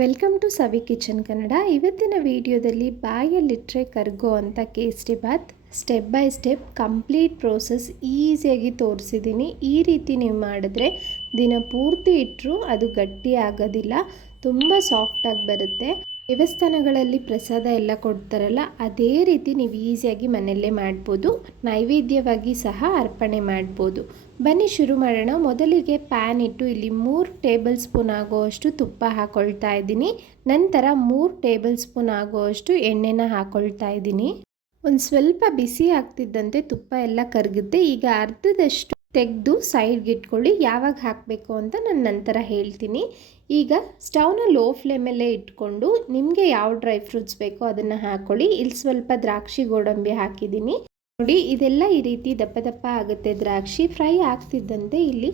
Welcome to Savi kitchen Kannada. ಇವತ್ತಿನ ವಿಡಿಯೋದಲ್ಲಿ ಬಾಯಲ್ಲಿಟ್ಟರೆ ಕರ್ಗೋ ಅಂತ kesari bath step by step complete process ಈಸಿಯಾಗಿ ತೋರಿಸಿದ್ದೀನಿ. ಈ ರೀತಿ ನೀವು ಮಾಡಿದ್ರೆ ದಿನ ಪೂರ್ತಿ ಇಟ್ಟರೂ ಅದು ಗಟ್ಟಿ ಆಗೋದಿಲ್ಲ, ತುಂಬ ಸಾಫ್ಟಾಗಿ ಬರುತ್ತೆ. ದೇವಸ್ಥಾನಗಳಲ್ಲಿ ಪ್ರಸಾದ ಎಲ್ಲ ಕೊಡ್ತಾರಲ್ಲ, ಅದೇ ರೀತಿ ನೀವು ಈಸಿಯಾಗಿ ಮನೆಯಲ್ಲೇ ಮಾಡ್ಬೋದು, ನೈವೇದ್ಯವಾಗಿ ಸಹ ಅರ್ಪಣೆ ಮಾಡ್ಬೋದು. ಬನ್ನಿ ಶುರು ಮಾಡೋಣ. ಮೊದಲಿಗೆ ಪ್ಯಾನ್ ಇಟ್ಟು ಇಲ್ಲಿ ಮೂರು ಟೇಬಲ್ ಸ್ಪೂನ್ ಆಗುವಷ್ಟು ತುಪ್ಪ ಹಾಕೊಳ್ತಾ ಇದ್ದೀನಿ. ನಂತರ ಮೂರು ಟೇಬಲ್ ಸ್ಪೂನ್ ಆಗುವಷ್ಟು ಎಣ್ಣೆನ ಹಾಕ್ಕೊಳ್ತಾ ಇದ್ದೀನಿ. ಒಂದು ಸ್ವಲ್ಪ ಬಿಸಿ ಆಗ್ತಿದ್ದಂತೆ ತುಪ್ಪ ಎಲ್ಲ ಕರಗುತ್ತೆ. ಈಗ ಅರ್ಧದಷ್ಟು ತೆಗೆದು ಸೈಡ್ಗೆ ಇಟ್ಕೊಳ್ಳಿ. ಯಾವಾಗ ಹಾಕಬೇಕು ಅಂತ ನಾನು ನಂತರ ಹೇಳ್ತೀನಿ. ಈಗ ಸ್ಟೌನ ಲೋ ಫ್ಲೇಮಲ್ಲೇ ಇಟ್ಕೊಂಡು ನಿಮಗೆ ಯಾವ ಡ್ರೈ ಫ್ರೂಟ್ಸ್ ಬೇಕೋ ಅದನ್ನು ಹಾಕ್ಕೊಳ್ಳಿ ಇಲ್ಲಿ ಸ್ವಲ್ಪ ದ್ರಾಕ್ಷಿ ಗೋಡಂಬಿ ಹಾಕಿದ್ದೀನಿ. ನೋಡಿ, ಇದೆಲ್ಲ ಈ ರೀತಿ ದಪ್ಪ ದಪ್ಪ ಆಗುತ್ತೆ. ದ್ರಾಕ್ಷಿ ಫ್ರೈ ಆಗ್ತಿದ್ದಂತೆ ಇಲ್ಲಿ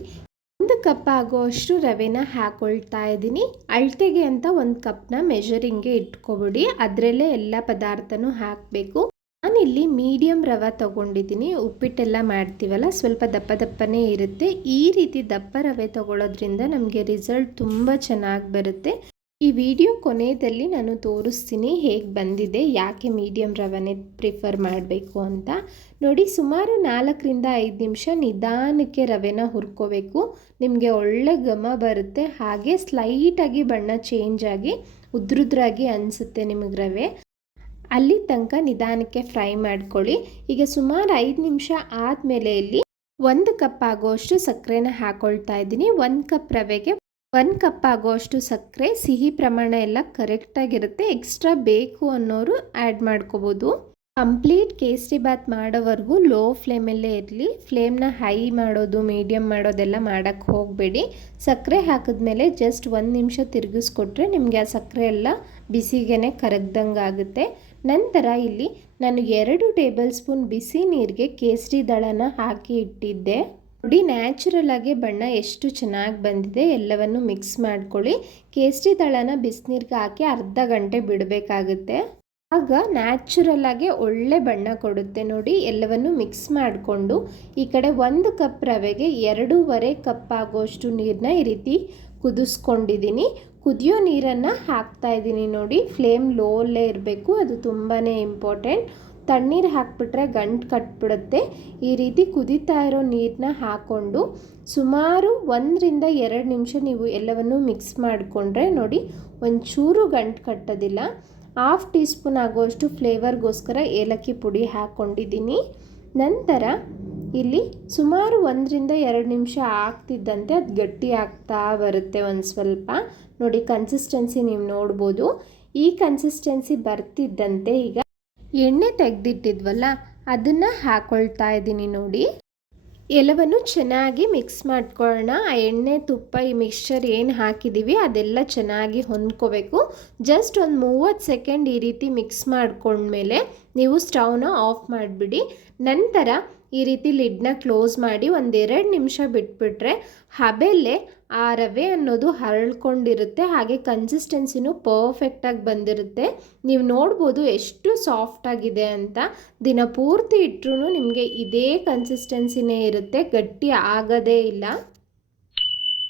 ಒಂದು ಕಪ್ ಆಗೋಷ್ಟು ರವೆನ ಹಾಕೊಳ್ತಾ ಇದ್ದೀನಿ. ಅಳತೆಗೆ ಅಂತ ಒಂದು ಕಪ್ನ ಮೆಜರಿಂಗ್ಗೆ ಇಟ್ಕೊಬಿಡಿ. ಅದರಲ್ಲೇ ಎಲ್ಲ ಪದಾರ್ಥನೂ ಹಾಕಬೇಕು. ನಾನಿಲ್ಲಿ ಮೀಡಿಯಮ್ ರವೆ ತಗೊಂಡಿದ್ದೀನಿ. ಉಪ್ಪಿಟ್ಟೆಲ್ಲ ಮಾಡ್ತೀವಲ್ಲ, ಸ್ವಲ್ಪ ದಪ್ಪ ದಪ್ಪನೇ ಇರುತ್ತೆ. ಈ ರೀತಿ ದಪ್ಪ ರವೆ ತಗೊಳ್ಳೋದ್ರಿಂದ ನಮಗೆ ರಿಸಲ್ಟ್ ತುಂಬ ಚೆನ್ನಾಗಿ ಬರುತ್ತೆ. ಈ ವಿಡಿಯೋ ಕೊನೆಯಲ್ಲಿ ನಾನು ತೋರಿಸ್ತೀನಿ ಹೇಗೆ ಬಂದಿದೆ, ಯಾಕೆ ಮೀಡಿಯಮ್ ರವೆನೇ ಪ್ರಿಫರ್ ಮಾಡಬೇಕು ಅಂತ. ನೋಡಿ, ಸುಮಾರು ನಾಲ್ಕರಿಂದ ಐದು ನಿಮಿಷ ನಿಧಾನಕ್ಕೆ ರವೆನ ಹುರ್ಕೋಬೇಕು. ನಿಮಗೆ ಒಳ್ಳೆ ಘಮ ಬರುತ್ತೆ. ಹಾಗೆ ಸ್ಲೈಟಾಗಿ ಬಣ್ಣ ಚೇಂಜ್ ಆಗಿ, ಉದ್ರುದ್ರಾಗಿ ಅನಿಸುತ್ತೆ ನಿಮಗೆ ರವೆ. ಅಲ್ಲಿ ತನಕ ನಿಧಾನಕ್ಕೆ ಫ್ರೈ ಮಾಡ್ಕೊಳ್ಳಿ. ಈಗ ಸುಮಾರು ಐದು ನಿಮಿಷ ಆದಮೇಲೆ ಇಲ್ಲಿ ಒಂದು ಕಪ್ ಆಗೋಷ್ಟು ಸಕ್ಕರೆನ ಹಾಕೊಳ್ತಾ ಇದ್ದೀನಿ. ಒಂದು ಕಪ್ ರವೆಗೆ ಒಂದು ಕಪ್ ಆಗೋಷ್ಟು ಸಕ್ಕರೆ, ಸಿಹಿ ಪ್ರಮಾಣ ಎಲ್ಲ ಕರೆಕ್ಟಾಗಿರುತ್ತೆ ಎಕ್ಸ್ಟ್ರಾ ಬೇಕು ಅನ್ನೋರು ಆ್ಯಡ್ ಮಾಡ್ಕೋಬೋದು. ಕಂಪ್ಲೀಟ್ ಕೇಸರಿ ಬಾತ್ ಮಾಡೋವರೆಗೂ ಲೋ ಫ್ಲೇಮಲ್ಲೇ ಇರಲಿ. ಫ್ಲೇಮ್ನ ಹೈ ಮಾಡೋದು ಮೀಡಿಯಮ್ ಮಾಡೋದೆಲ್ಲ ಮಾಡೋಕ್ಕೆ ಹೋಗಬೇಡಿ. ಸಕ್ಕರೆ ಹಾಕಿದ್ಮೇಲೆ ಜಸ್ಟ್ ಒಂದು ನಿಮಿಷ ತಿರುಗಿಸ್ಕೊಟ್ರೆ ನಿಮಗೆ ಆ ಸಕ್ಕರೆ ಎಲ್ಲ ಬಿಸಿಗೆನೆ ಕರಗ್ದಂಗೆ ಆಗುತ್ತೆ. ನಂತರ ಇಲ್ಲಿ ನಾನು ಎರಡು ಟೇಬಲ್ ಸ್ಪೂನ್ ಬಿಸಿ ನೀರಿಗೆ ಕೇಸರಿ ದಳನ ಹಾಕಿ ಇಟ್ಟಿದ್ದೆ. ನೋಡಿ, ನ್ಯಾಚುರಲ್ ಆಗಿ ಬಣ್ಣ ಎಷ್ಟು ಚೆನ್ನಾಗಿ ಬಂದಿದೆ. ಎಲ್ಲವನ್ನು ಮಿಕ್ಸ್ ಮಾಡ್ಕೊಳ್ಳಿ. ಕೇಸರಿ ದಳನ ಬಿಸಿನೀರಿಗೆ ಹಾಕಿ ಅರ್ಧ ಗಂಟೆ ಬಿಡಬೇಕಾಗುತ್ತೆ. ಆಗ ನ್ಯಾಚುರಲ್ ಆಗಿ ಒಳ್ಳೆ ಬಣ್ಣ ಕೊಡುತ್ತೆ ನೋಡಿ. ಎಲ್ಲವನ್ನು ಮಿಕ್ಸ್ ಮಾಡಿಕೊಂಡು ಈ ಕಡೆ ಒಂದು ಕಪ್ ರವೆಗೆ ಎರಡೂವರೆ ಕಪ್ ಆಗೋಷ್ಟು ನೀರನ್ನ ಈ ರೀತಿ ಕುದಿಸ್ಕೊಂಡಿದ್ದೀನಿ. ಕುದಿಯೋ ನೀರನ್ನು ಹಾಕ್ತಾ ಇದ್ದೀನಿ ನೋಡಿ. ಫ್ಲೇಮ್ ಲೋಲ್ಲೇ ಇರಬೇಕು. ಅದು ತುಂಬಾ ಇಂಪಾರ್ಟೆಂಟ್ ತಣ್ಣೀರು ಹಾಕ್ಬಿಟ್ರೆ ಗಂಟು ಕಟ್ಬಿಡುತ್ತೆ. ಈ ರೀತಿ ಕುದೀತಾ ಇರೋ ನೀರನ್ನ ಹಾಕ್ಕೊಂಡು ಸುಮಾರು ಒಂದರಿಂದ ಎರಡು ನಿಮಿಷ ನೀವು ಎಲ್ಲವನ್ನು ಮಿಕ್ಸ್ ಮಾಡಿಕೊಂಡ್ರೆ ನೋಡಿ ಒಂಚೂರು ಗಂಟು ಕಟ್ಟೋದಿಲ್ಲ. ಹಾಫ್ ಟೀ ಸ್ಪೂನ್ ಆಗುವಷ್ಟು ಫ್ಲೇವರ್ಗೋಸ್ಕರ ಏಲಕ್ಕಿ ಪುಡಿ ಹಾಕ್ಕೊಂಡಿದ್ದೀನಿ. ನಂತರ ಇಲ್ಲಿ ಸುಮಾರು ಒಂದರಿಂದ ಎರಡು ನಿಮಿಷ ಆಗ್ತಿದ್ದಂತೆ ಅದು ಗಟ್ಟಿ ಆಗ್ತಾ ಬರುತ್ತೆ ಒಂದು ಸ್ವಲ್ಪ. ನೋಡಿ ಕನ್ಸಿಸ್ಟೆನ್ಸಿ ನೀವು ನೋಡ್ಬೋದು. ಈ ಕನ್ಸಿಸ್ಟೆನ್ಸಿ ಬರ್ತಿದ್ದಂತೆ ಈಗ ಎಣ್ಣೆ ತೆಗೆದಿಟ್ಟಿದ್ವಲ್ಲ, ಅದನ್ನು ಹಾಕ್ಕೊಳ್ತಾ ಇದ್ದೀನಿ ನೋಡಿ. ಎಲ್ಲವನ್ನು ಚೆನ್ನಾಗಿ ಮಿಕ್ಸ್ ಮಾಡ್ಕೊಳ್ಳೋಣ. ಆ ಎಣ್ಣೆ, ತುಪ್ಪ, ಈ ಮಿಕ್ಸ್ಚರ್ ಏನು ಹಾಕಿದ್ದೀವಿ ಅದೆಲ್ಲ ಚೆನ್ನಾಗಿ ಹೊಂದ್ಕೋಬೇಕು. ಜಸ್ಟ್ ಒಂದು ಮೂವತ್ತು ಸೆಕೆಂಡ್ ಈ ರೀತಿ ಮಿಕ್ಸ್ ಮಾಡ್ಕೊಂಡ್ಮೇಲೆ ನೀವು ಸ್ಟವ್ನ ಆಫ್ ಮಾಡಿಬಿಡಿ. ನಂತರ ಈ ರೀತಿ ಲಿಡ್ನ ಕ್ಲೋಸ್ ಮಾಡಿ ಒಂದೆರಡು ನಿಮಿಷ ಬಿಟ್ಬಿಟ್ರೆ ಹಬೆಲ್ಲೇ ಆ ರವೆ ಅನ್ನೋದು ಹರಳ್ಕೊಂಡಿರುತ್ತೆ, ಹಾಗೆ ಕನ್ಸಿಸ್ಟೆನ್ಸಿನೂ ಪರ್ಫೆಕ್ಟಾಗಿ ಬಂದಿರುತ್ತೆ. ನೀವು ನೋಡ್ಬೋದು ಎಷ್ಟು ಸಾಫ್ಟಾಗಿದೆ ಅಂತ. ದಿನ ಪೂರ್ತಿ ಇಟ್ಟರೂ ನಿಮಗೆ ಇದೇ ಕನ್ಸಿಸ್ಟೆನ್ಸಿನೇ ಇರುತ್ತೆ, ಗಟ್ಟಿ ಆಗೋದೇ ಇಲ್ಲ.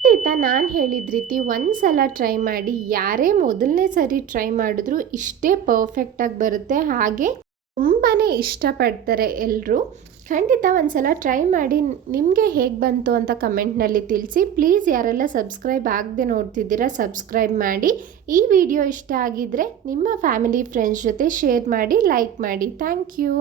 ಖಂಡಿತ ನಾನು ಹೇಳಿದ ರೀತಿ ಒಂದು ಸಲ ಟ್ರೈ ಮಾಡಿ, ಯಾರೇ ಮೊದಲನೇ ಸರಿ ಟ್ರೈ ಮಾಡಿದ್ರು ಇಷ್ಟೇ ಪರ್ಫೆಕ್ಟಾಗಿ ಬರುತ್ತೆ. ಹಾಗೆ ತುಂಬಾ ಇಷ್ಟಪಡ್ತಾರೆ ಎಲ್ಲರೂ ಖಂಡಿತ ಒಂದು ಸಲ ಟ್ರೈ ಮಾಡಿ ನಿಮಗೆ ಹೇಗೆ ಬಂತು ಅಂತ ಕಮೆಂಟ್ನಲ್ಲಿ ತಿಳಿಸಿ. ಪ್ಲೀಸ್ ಯಾರೆಲ್ಲ ಸಬ್ಸ್ಕ್ರೈಬ್ ಆಗದೆ ನೋಡ್ತಿದ್ದೀರಾ ಸಬ್ಸ್ಕ್ರೈಬ್ ಮಾಡಿ. ಈ ವಿಡಿಯೋ ಇಷ್ಟ ಆಗಿದ್ದರೆ ನಿಮ್ಮ ಫ್ಯಾಮಿಲಿ ಫ್ರೆಂಡ್ಸ್ ಜೊತೆ ಶೇರ್ ಮಾಡಿ ಲೈಕ್ ಮಾಡಿ. Thank you